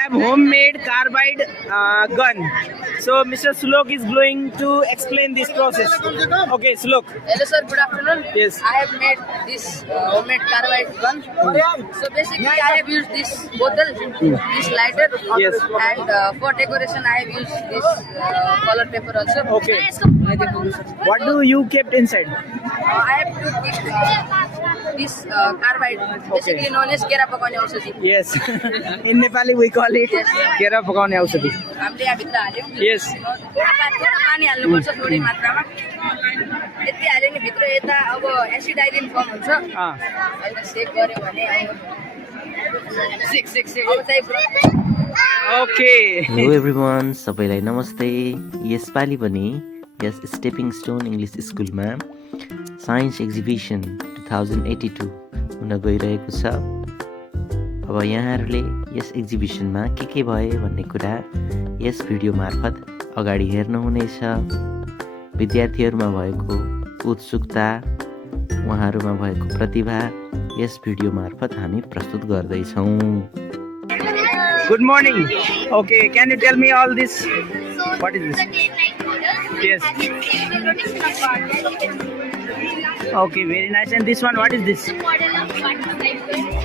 have homemade carbide gun. So Mr. Sulok is going to explain this process. Okay, Sulok. Hello sir, good afternoon. Yes. I have made this homemade carbide gun. So basically I have used this bottle, this lighter, Yes. and for decoration I have used this color paper also. Okay. What do you kept inside? I have put this carbide, basically known as kera pakane aushadhi. Yes. In Nepali we call it kera pakaउने औषधि. हामीले यहाँ भित्र हाल्यौँ. Yes. थोडा पानी हाल्नुपर्छ थोरै मात्रामा. यति हाल्यो नि भित्र यता अब एसिडाइलिन फर्म हुन्छ. अहिले सेक गर्यो भने सेक अब चाहिँ Okay. Hello everyone, सबैलाई नमस्ते. यसपालि पनि यस स्टेपिङ स्टोन इङ्ग्लिस स्कुलमा साइन्स एक्जिबिसन 2082 हुन गइरहेको छ. अब यहाँहरूले यस एक्जिबिसनमा के भए भन्ने कुरा यस भिडियो मार्फत अगाडि हेर्नुहुनेछ. विद्यार्थीहरूमा भएको उत्सुकता, उहाँहरूमा भएको प्रतिभा यस भिडियो मार्फत हामी प्रस्तुत गर्दैछौँ. Good morning. Okay, can you tell me all this? What is this? Yes. Okay, very nice. And this one, what is this?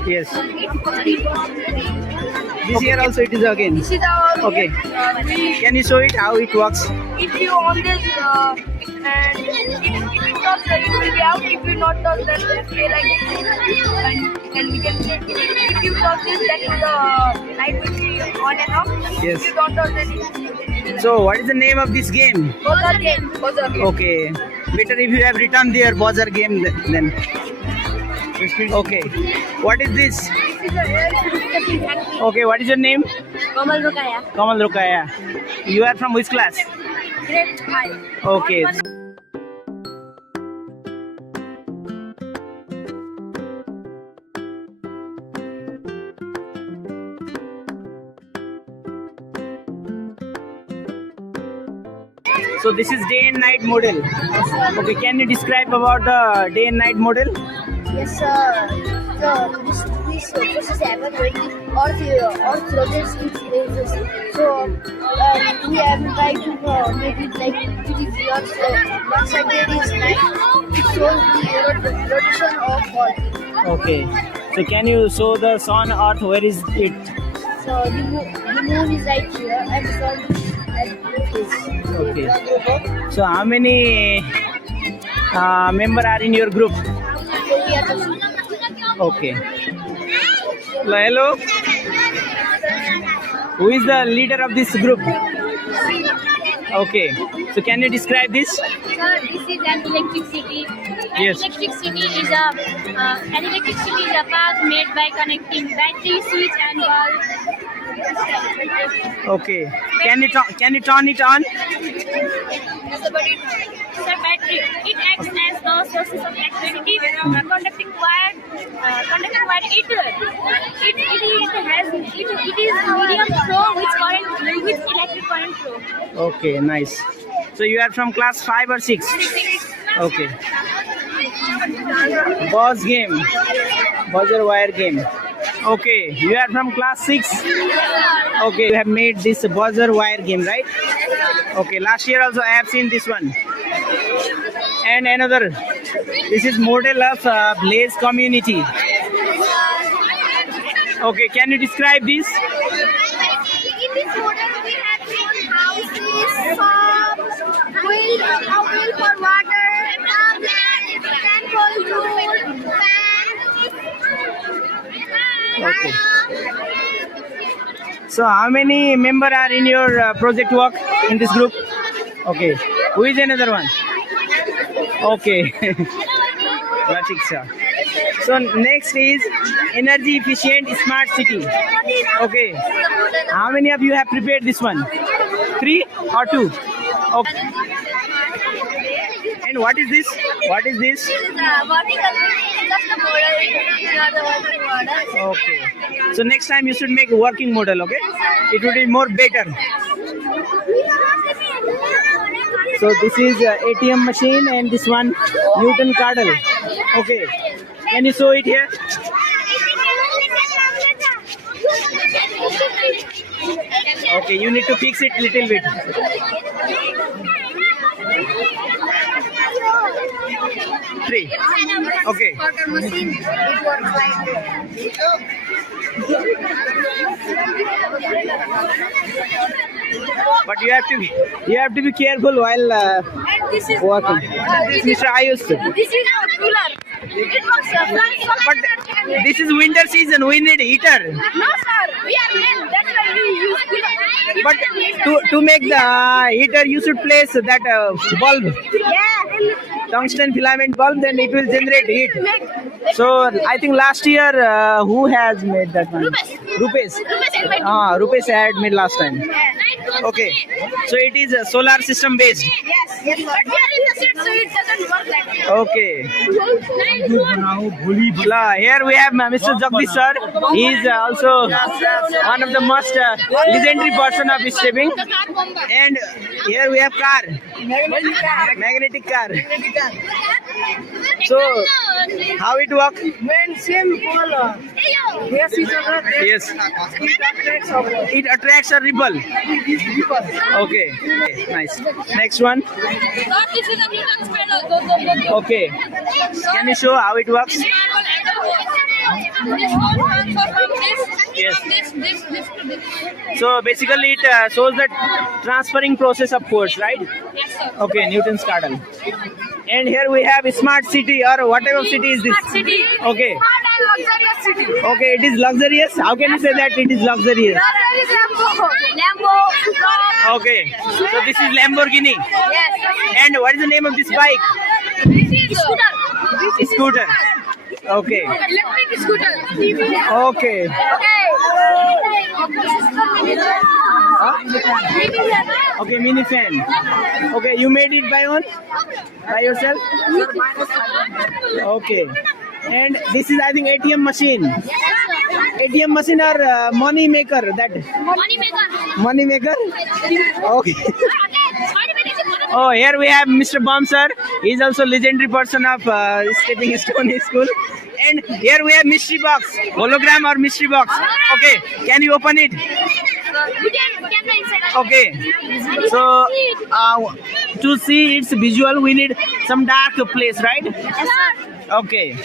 Yes. This here also it is again. This is our Okay. Can you show it how it works? if you on this and if you touch it will be out, if you not touch then it will play like this and we can check if you touch this then the light will be on and off. Yes. If you don't touch then it So, what is the name of this game? buzzer game. Okay. Better if you have written their buzzer game then. Okay. What is this? Okay, what is your name? Kamal Rukaya. Kamal Rukaya. You are from which class? Grade 5. Okay. So this is day and night model. Okay, can you describe about the day and night model? Yes, this process happens when Earth rotates its axis. So we have tried to make it like it is yours. So one side there is night. It shows the rotation of Earth. Okay. So can you show the sun, earth, where is it? So the moon is right here and the sun is at this. Okay. So how many members are in your group? So we are the Okay. Hello. Who is the leader of this group? Okay. So can you describe this? Sir, this is an electricity. Yes. Electricity is a path made by connecting battery, switch, and bulb. Okay. Can you turn it on? Sir, battery. It acts as the sources of electricity. Conducting wire. It is medium flow with electric current flow. Okay. Nice. So you are from class 5 or 6? Okay. Buzzer wire game. Okay, you are from class 6. Okay, you have made this buzzer wire game, right? Okay, last year also I have seen this one. And another, this is model of Blaze community. Okay, can you describe this? In this model, we have shown houses, farms, a wheel for water, fan control, Okay. So how many members are in your project work in this group? Okay. Who is another one? Okay. Ratiksha. So next is energy efficient smart city. Okay. How many of you have prepared this one? 3 or 2? Okay. And what is this? What is this? Okay. So next time you should make a working model, okay? It would be more better. So this is ATM machine and this one Newton Cardle. Okay. Can you show it here? Okay, you need to fix it little bit. Three. Okay. Water machine, it works like But you have to be careful while And this is working. This is Mr. Ayush. this is our cooler. It works. But this is winter season. We need heater. No, sir. We are men. That's why we use cooler. But to make the heater, you should place that bulb, Yeah. tungsten filament bulb. Then it will generate heat. So I think last year, who has made that one? Rupesh. Rupesh had made last time. Okay. So it is solar system based. Yes. Yes. But we are in the set, so it doesn't work like that. Okay. Here we have Mr. Jagdish sir. He is also one of the most legendary person of stepping. And here we have car, magnetic car. So how it work? When same ball face each other, then Yes, it attracts our it attracts a ripple. people. Okay, nice. Next one. This is a Newton's pedal. Okay, can you show how it works? This one transfer from this. Yes. This to this. So basically it shows the transferring process of force, right? Yes, sir. Okay, Newton's cardinal. And here we have a smart city, or what type of city is this? Smart city. Okay. Smart and luxurious city. Okay, it is luxurious. How can you say that it is luxurious? There is Lambo. Lambo. Supra. Okay, so this is Lamborghini. Yes. And what is the name of this bike? This is scooter. Scooter. Okay. Electric scooter. Okay. Okay, mini fan. Okay, you made it by yourself? Okay. And this is, I think, ATM machine. ATM machine or money maker? That Money maker. money maker? Okay. Oh, here we have Mr. Bomb sir. He is also legendary person of Stepping Stone School. And here we have mystery box, hologram or mystery box. Okay, can you open it? Okay. So to see its visual, we need some dark place, right? Yes, sir. Okay.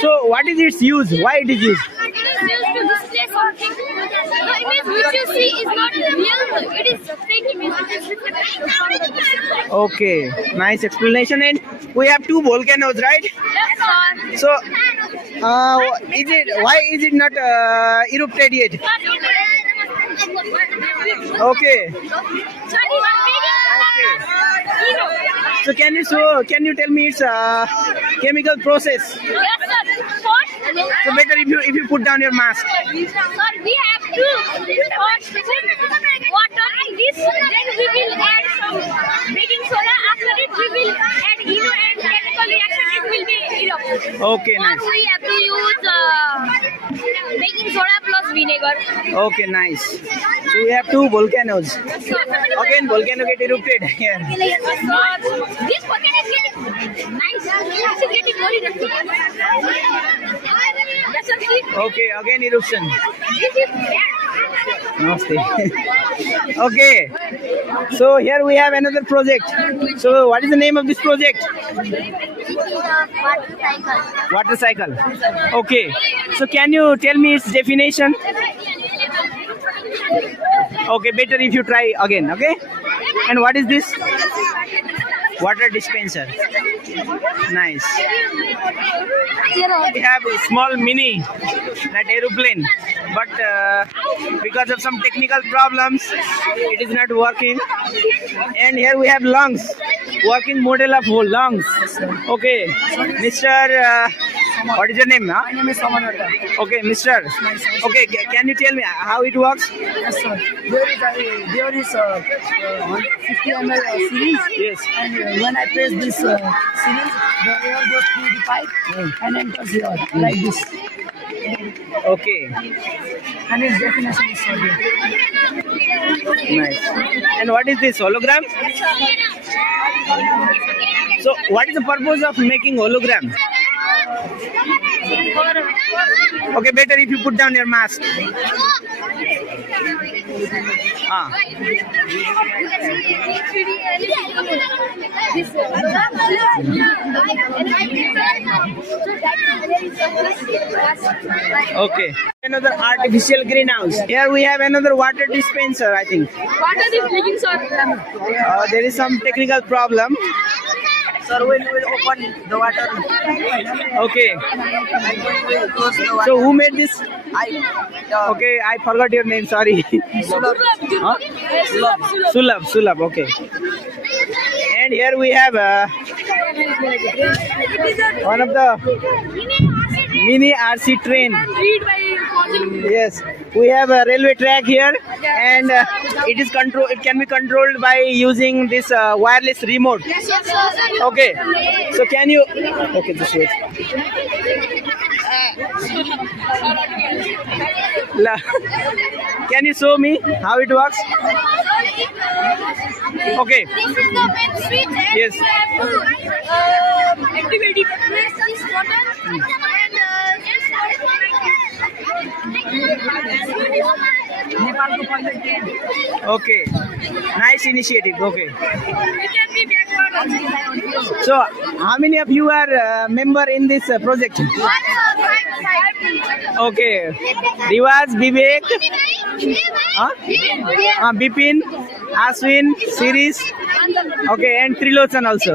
So what is its use? Why it is used? It is used to display something. The image which you see is not real. It is fake image. It is reflected from the display. Okay, nice explanation. And we have two volcanoes, right? Yes, sir. So why is it not erupted yet? Okay. So can you tell me its chemical process? Yes, sir. First, So better if you put down your mask. sir, we have to first put water in this. Then we will add some baking soda. After it, we will add ENO and chemical reaction. It will be erupted. Okay, Or nice. we have to use baking soda plus vinegar. Okay, nice. So we have two volcanoes. Again, volcano get erupted here. This bucket is getting nice. It's getting very dirty. Yes, sir. Okay, again eruption. This is bad. Namaste. Okay. So here we have another project. So what is the name of this project? Water cycle. Okay. So can you tell me its definition? Okay, better if you try again. Okay. And what is this? Water dispenser. Nice. We have a small mini, that aeroplane, but because of some technical problems, it is not working. And here we have lungs, working model of whole lungs. Okay, Mr. What is your name? Huh? My name is Samanata. Okay, Mr. Okay, can you tell me how it works? Yes, sir. There is 50 ml syringe. Yes. And when I press this syringe, the air goes through the pipe and enters here like this. Okay, And its definition is so good. nice. And what is this hologram? So, what is the purpose of making hologram? Okay, better if you put down your mask. Ah. Okay. Another artificial greenhouse. Here we have another water dispenser, I think. Water is leaking, sir. There is some technical problem. Sir, when we will open the water, Okay. and when we will close the water, So who made this? I Okay, I forgot your name. Sorry. Huh? Sulabh. Okay. And here we have one of the mini RC train. Read by causing. Yes, we have a railway track here, and it can be controlled by using this wireless remote. Okay, so can you? Okay, just wait. Can you show me how it works? Okay. This is the main switch and Yes. you have to activate it. Press this button and Nepal ko pag train. Okay. Nice initiative. Okay. It can be backward also. So, how many of you are member in this project? Okay. Riwaz, Vivek, Bipin, Aswin, Siris. Okay, and Trilochan also.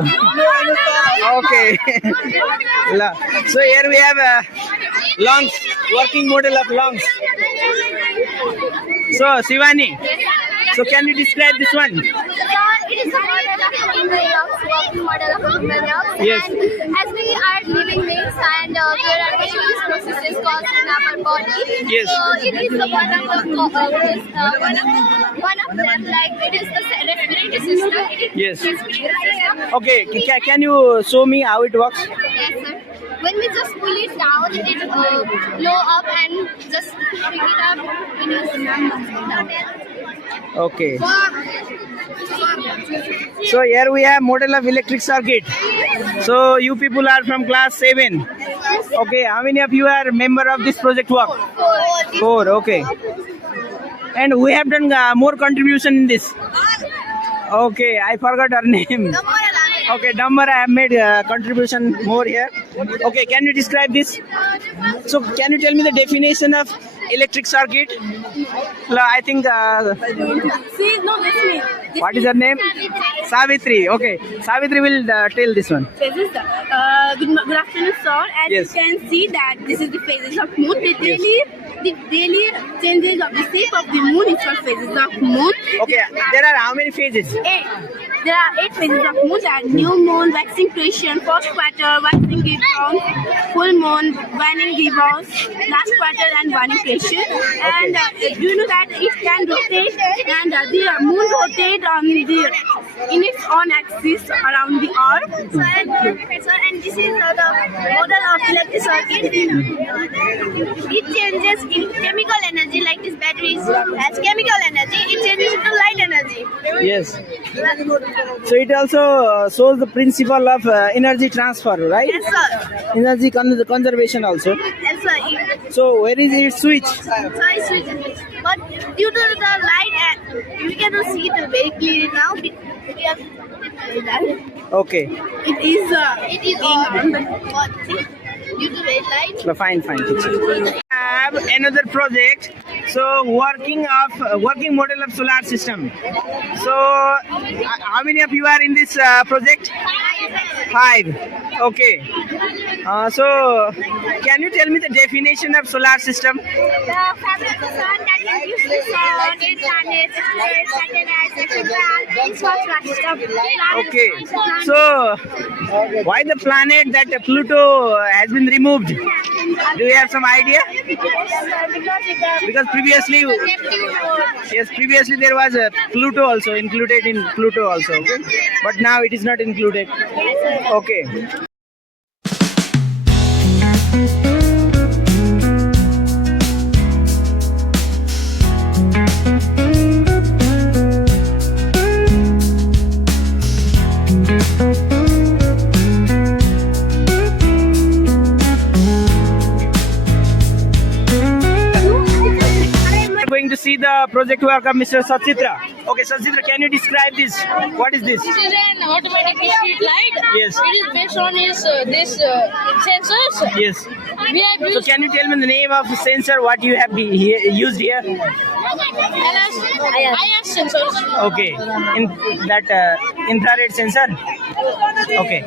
Okay. So here we have lungs, working model of lungs. So Shivani, so can you describe this one? it is a working model of human lungs. Yes. And as we are living beings and we are undergoing these processes caused in our body. Yes. So it is the one of them, like it is the respiratory system. It is Yes. the respiratory system. Okay, can you show me how it works? Yes, sir. When we just pull it down, it blow up and just pick it up. It is Okay. So here we have model of electric circuit. So you people are from class 7. Okay, how many of you are member of this project work? 4. Okay. And we have done more contribution in this. Okay, I forgot her name. Okay, Dambar, I have made contribution more here. Okay, can you describe this? So can you tell me the definition of electric circuit? I think See, no, this me. what is her name? Savitri. Okay, Savitri will tell this one. Phases. Good afternoon, sir. As Yes. you can see that this is the phases of moon. The daily changes of the shape of the moon is called phases of moon. Okay, there are how many phases? 8. There are 8 phases of moon. There are new moon, waxing crescent, first quarter, waxing gibbons, full moon, waning gibbons, last quarter, and waning crescent. And do you know that it can rotate, and the moon rotate in its own axis around the earth. So, and this is the model of electric circuit. It changes in chemical energy, like this battery has chemical energy. It changes into light energy. Yes. So it also shows the principle of energy transfer, right? Yes, sir. Energy conservation also. Yes, sir. So where is its switch? So I switch it. But due to the light, we cannot see it very clearly now. We have Okay. it is on. But see, due to red light. Fine. We have another project. So working model of solar system. So how many of you are in this project? 5. Okay. So can you tell me the definition of solar system? The fabric of the sun that includes the sun, its planets, satellites, etc. It's called solar system. Okay. So why the planet that Pluto has been removed? Do you have some idea? Because previously there was a Pluto also included in Pluto also, okay? But now it is not included. Okay. Going to see the project project work of Mr. Sachitra. Okay, Sachitra, can you describe this? What is this? This is an automatic street light. Yes. It is based on this sensors. Yes. We have So used can you tell me the name of the sensor what you have used here? IR sensors. Okay, in that infrared sensor. Okay,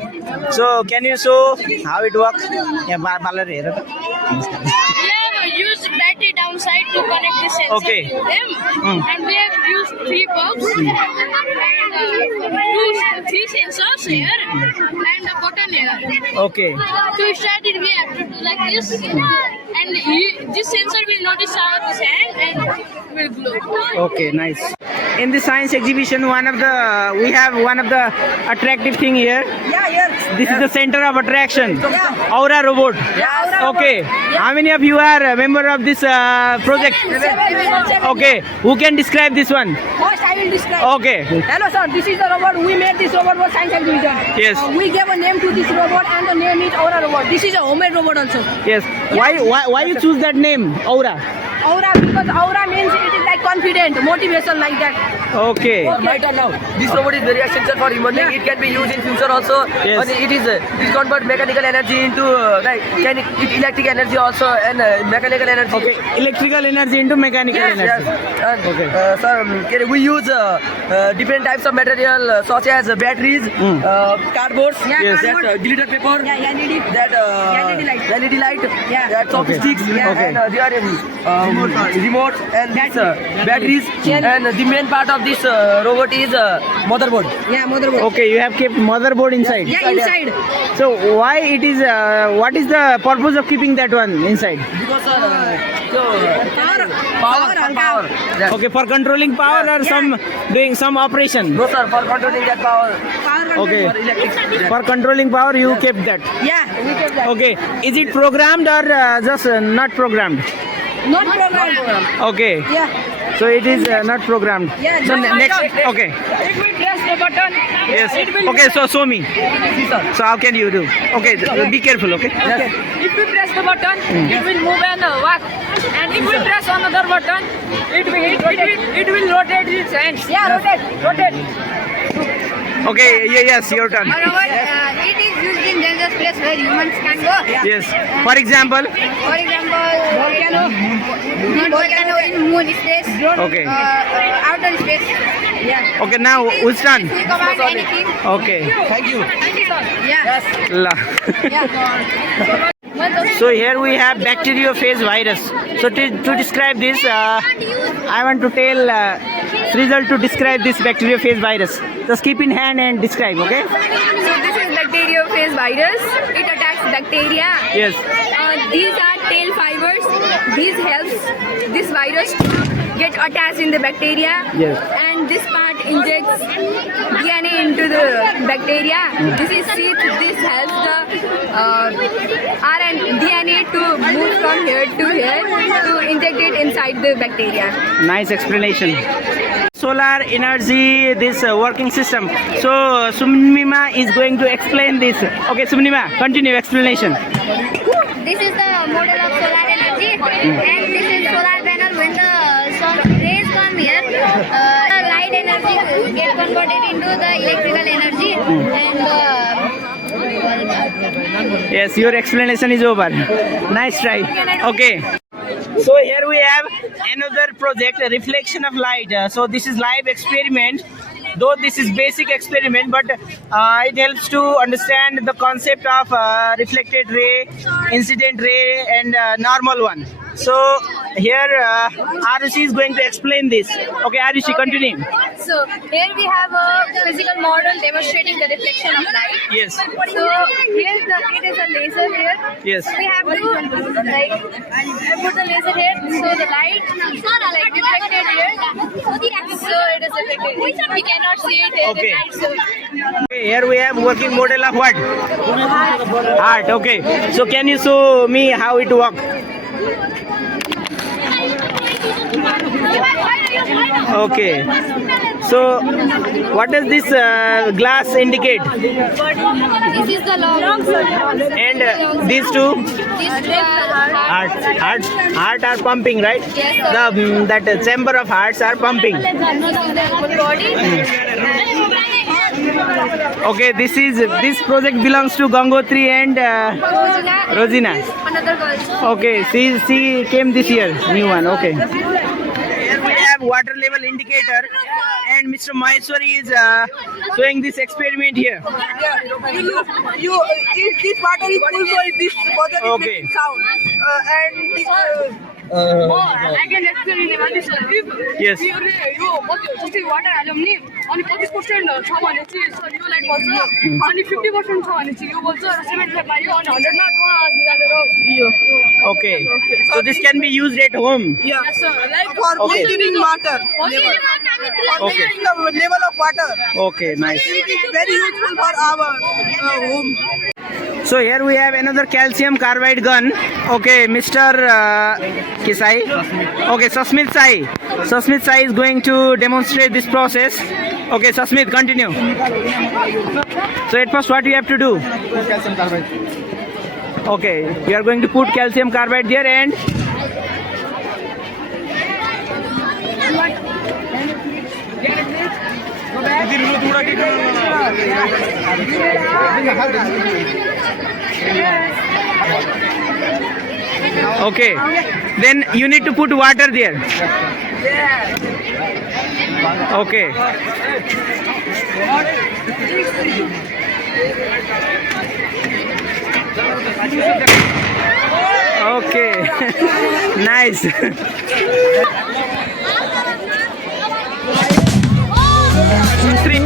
so can you show how it works? Yeah, We have used battery downside to connect the sensor Okay. to them, and we have used 3 bulbs and three sensors here and a button here. Okay, To start it, we have to do like this, and this sensor will notice our hand and will glow. okay, nice. In the science exhibition, we have one of the attractive thing here. This is the center of attraction. Aura robot. Okay. How many of you are a member of this project? Okay. Who can describe this one? First, I will describe. Okay. Hello, sir. This is the robot. We made this robot for science exhibition. Yes. We gave a name to this robot, and the name is Aura robot. This is a homemade robot also. Yes. Why you choose that name? Aura. Aura, because aura means it is like confident, motivation like that. Okay. Right or now, this robot is very essential for human being. It can be used in future also. Yes. And it convert mechanical energy into electric energy also and mechanical energy. Okay. Electrical energy into mechanical Yes, energy. yes. And, Okay. we use different types of material such as batteries, cardboards, Yes. that glitter paper, Yeah, LED. that LED light, Yeah. that soft Okay. sticks, Yeah. and they are remote and this batteries. And the main part of this robot is motherboard. Yeah, motherboard. Okay. You have kept motherboard inside. Yeah, inside. So why it is? What is the purpose of keeping that one inside? Because Power. power. Yes. Okay, for controlling power or doing some operation. No sir, for controlling that power. Okay. For electric. For controlling power, you kept that. Yeah, we kept that. Okay. Is it programmed or just not programmed? Not programmed. Okay. Yeah. So it is not programmed. Yeah, So just next. like that. Okay. It will press the button. Yes. It will Okay. So show me. See sir. So how can you do? Okay. Be careful. Okay. Okay. If we press the button, it will move and walk. And if we press another button, it will rotate its hands. Yeah, rotate. Okay. Yes. Your turn. It is used in dangerous place where humans can go. Yes. For example. For example, volcano in moon space, Okay. outer space. Yeah. Okay. Now whose turn? We command anything. Okay. Thank you. Yeah. La. So here we have bacteriophage virus. So to describe this, I want to tell Srijal to describe this bacteriophage virus. Just keep in hand and describe, okay? So this is bacteriophage virus. It attacks bacteria. Yes. These are tail fibers. This helps this virus to get attached in the bacteria. Yes. And this part injects DNA into the bacteria. This is sheath. This helps the DNA to move from here to here to inject it inside the bacteria. Nice explanation. Solar energy, this working system. So Sumnima is going to explain this. Okay, Sumnima, continue explanation. This is the model of solar energy, and this is solar panel. When the sun rays come here, the light energy get converted into the electrical energy, and Yes, your explanation is over. Nice try. Okay. So here we have another project, a reflection of light. So this is live experiment. Though this is basic experiment, but it helps to understand the concept of reflected ray, incident ray, and normal one. So here Arushi is going to explain this. Okay, Arushi, continue. So here we have a physical model demonstrating the reflection of light. Yes. So here it is a laser here. Yes. We have to put the laser here, so the light reflected here. So it is reflected. We cannot see it here. Okay. The light, so Okay, here we have working model of what? Heart. Okay. So can you show me how it works? Okay. So what does this glass indicate? this is the long. And these two? Heart are pumping, right? That chamber of hearts are pumping. Okay, this project belongs to Gangotri and Rosina. Another girl. Okay, she came this year, new one. Okay. Here we have water level indicator, and Mr. Maheshwari is showing this experiment here. If this water is full, so this water is Okay. making sound. I can explain about this. Yes. यो जस्तै water हाल्यौँ नि अनि 25% छ भने चाहिँ sir यो light बल्छ अनि 50% छ भने चाहिँ यो बल्छ र 75 मार्यो अनि 100 मा टुवा निकालेर यो Okay. So this can be used at home. Yeah. Yes sir like For Okay. measuring water. For Okay. measuring the level of water. Okay, nice. It is very useful for our home. So here we have another calcium carbide gun. Okay, Mr. Kisai. Okay, Sasmit Sai. Sasmit Sai is going to demonstrate this process. Okay, Sasmit, continue. So at first, what you have to do? Okay, we are going to put calcium carbide there and okay, then you need to put water there. Okay. Okay. Nice. Three.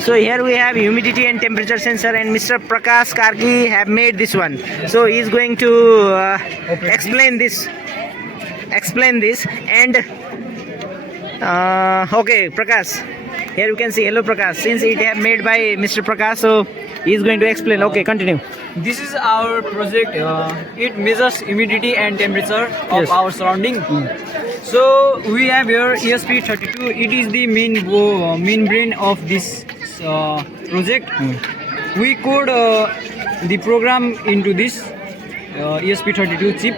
So here we have humidity and temperature sensor, and Mr. Prakash Karki have made this one. So he is going to explain this and okay, Prakash. Here you can see hello Prakash. Since it have made by Mr. Prakash, so he is going to explain. Okay, continue. This is our project. It measures humidity and temperature of Yes. our surrounding. So we have here ESP32. It is the main brain of this project. We code the program into this ESP32 chip.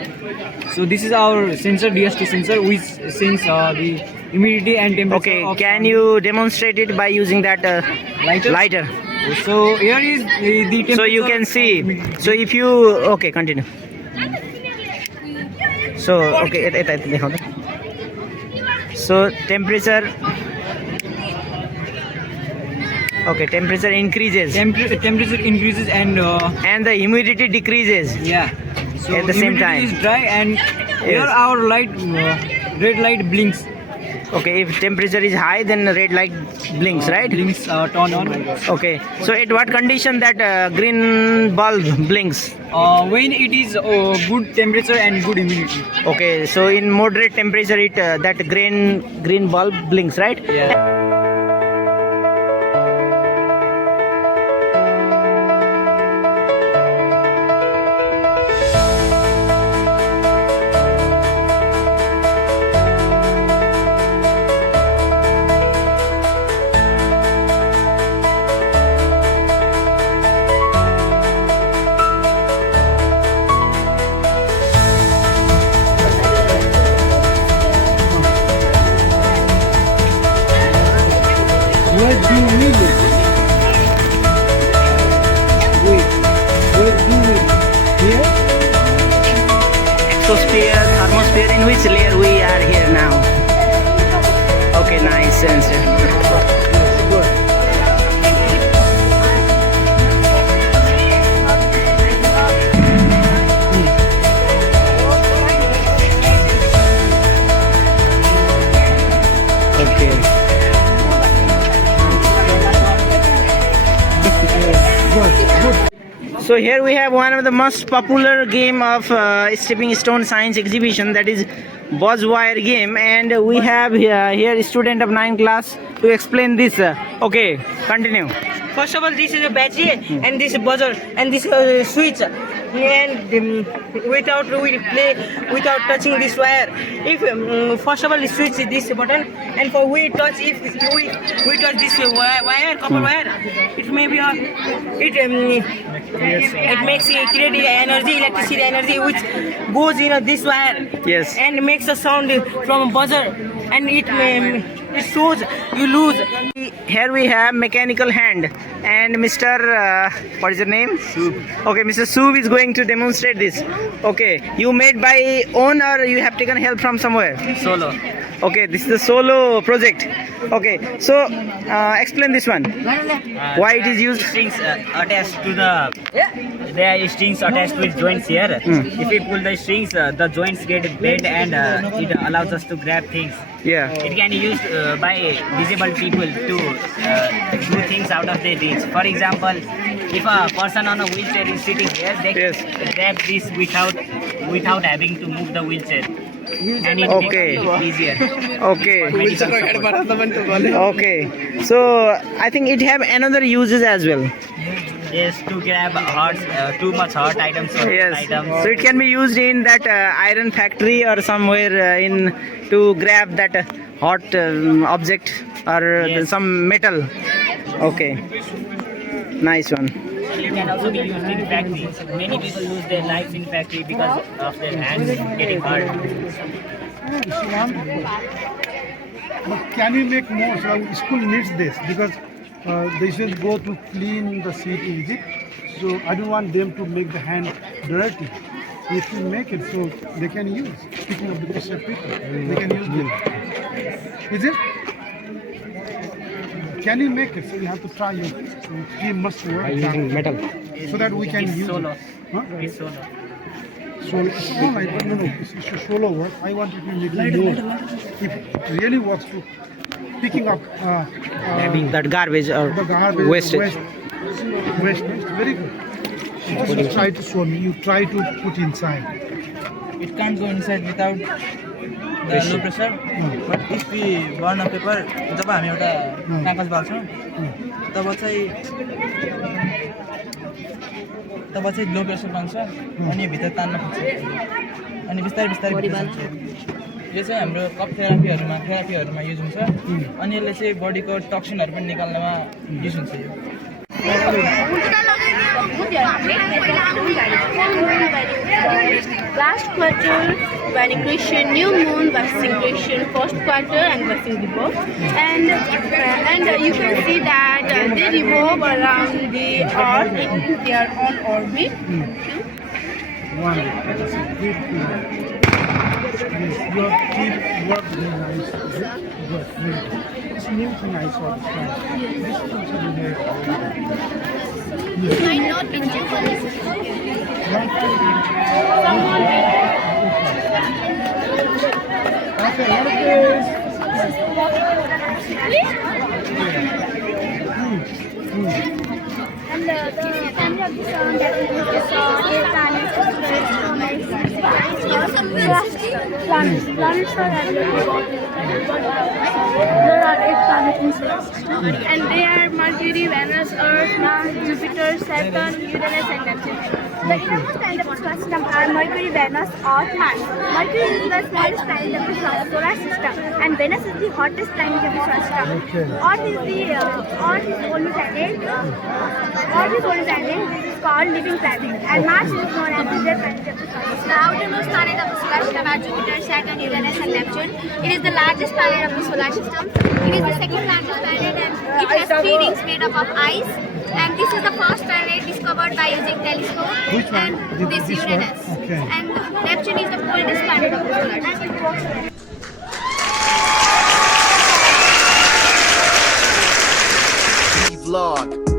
So this is our sensor, DST sensor, which sense the humidity and temperature. Okay, of can you demonstrate it by using that lighter? So here is the temperature. So you can see. So if you okay, continue. So okay, so temperature. Okay, temperature increases temperature increases and and the humidity decreases. yeah. So At the same humidity time. is dry and here our light red light blinks. Okay, if temperature is high, then red light blinks, right? Blinks turn on. Okay, so at what condition that green bulb blinks? When it is good temperature and good humidity. Okay, so in moderate temperature, it that green bulb blinks, right? Yeah. thermosphere in which layer we are here now. Okay, nice answer. Okay. So here we have one of the most popular game of stepping stone science exhibition, that is buzz wire game, and we have here a student of 9th class to explain this. Okay, continue. First of all, this is a battery and this buzzer and this switch. And without touching this wire. If first of all, switch this button, and for we touch, if we touch this wire, copper wire, it may be it makes create energy, electricity energy, which goes in this wire. Yes. And makes a sound from a buzzer, and it shows you lose. Here we have mechanical hand, and Mr. What is your name? Sub. Okay, Mr. Sub is going to demonstrate this. Okay, you made by own or you have taken help from somewhere? Solo. Okay, this is the solo project. Okay, so explain this one. Why it is used? Strings attached to the. There are strings attached with joints here. If we pull the strings, the joints get bent, and it allows us to grab things. Yeah. It can be used by disabled people to do things out of their reach. For example, if a person on a wheelchair is sitting there, they can grab this without having to move the wheelchair. And it Okay. makes it easier. Okay. Okay. So I think it have another uses as well. Yes, to grab too much hot items or Yes. items. So it can be used in that iron factory or somewhere in to grab that hot object or Yes. some metal. Okay. Nice one. It can also be used in factories. Many people lose their lives in factory because of their hands getting hurt. But can we make more? So school needs this because they should go to clean the seat, is it? So I don't want them to make the hand dirty. If we make it so they can use, picking up the pressure people, they can use them. Is it? Can you make it? So you have to try your team must work using metal so that we can It's use solo. it. Huh? It's solo. Solo, it's all right, but no, it's a solo work. I want you to make it load. If it really works to picking up That garbage or the garbage, wastage. waste, very good. Just try to show me. You try to put inside. It can't go inside without the low pressure. But if we burn a paper, जब हामी एउटा कागज बाल्छौँ तब चाहिँ low pressure बन्छ अनि भित्र तान्न खोज्छ अनि बिस्तारै बिस्तारै भित्र जान्छ। यो चाहिँ हाम्रो कप थेरापीहरूमा युज हुन्छ अनि यसले चाहिँ बडीको टक्सिनहरू पनि निकाल्नमा युज हुन्छ यो। Last quarter, vanigration, new moon, vaccination, first quarter and vaccine revolve. And you can see that they revolve around the earth in their own orbit. One. Yes, your team work very nice. Good, very good. It's new thing I saw this time. This is also very It might not be Japanese. Okay, what is this? And the family of the sun that we use the sun, the planets, planets are available. There are 8 planets in solar system, and they are Mercury, Venus, Earth, Mars, Jupiter, Saturn, Uranus, and Neptune. The innermost planet of the solar system are Mercury, Venus, Earth, Mars. Mercury is the smallest planet of the solar system, and Venus is the hottest planet of the solar system. Earth is only planet. Earth is only planet. This is called living planet, and Mars is known as the dead planet of the solar system. The outermost planet of the solar system are Jupiter, Saturn, Uranus, and Neptune. It is the largest planet of the solar system. It is the second largest planet, and it has 3 rings made up of ice. And this is the first planet discovered by using telescope. Which one? And this This one? Uranus. Okay. And Neptune is the coldest planet of the solar system. Vlog.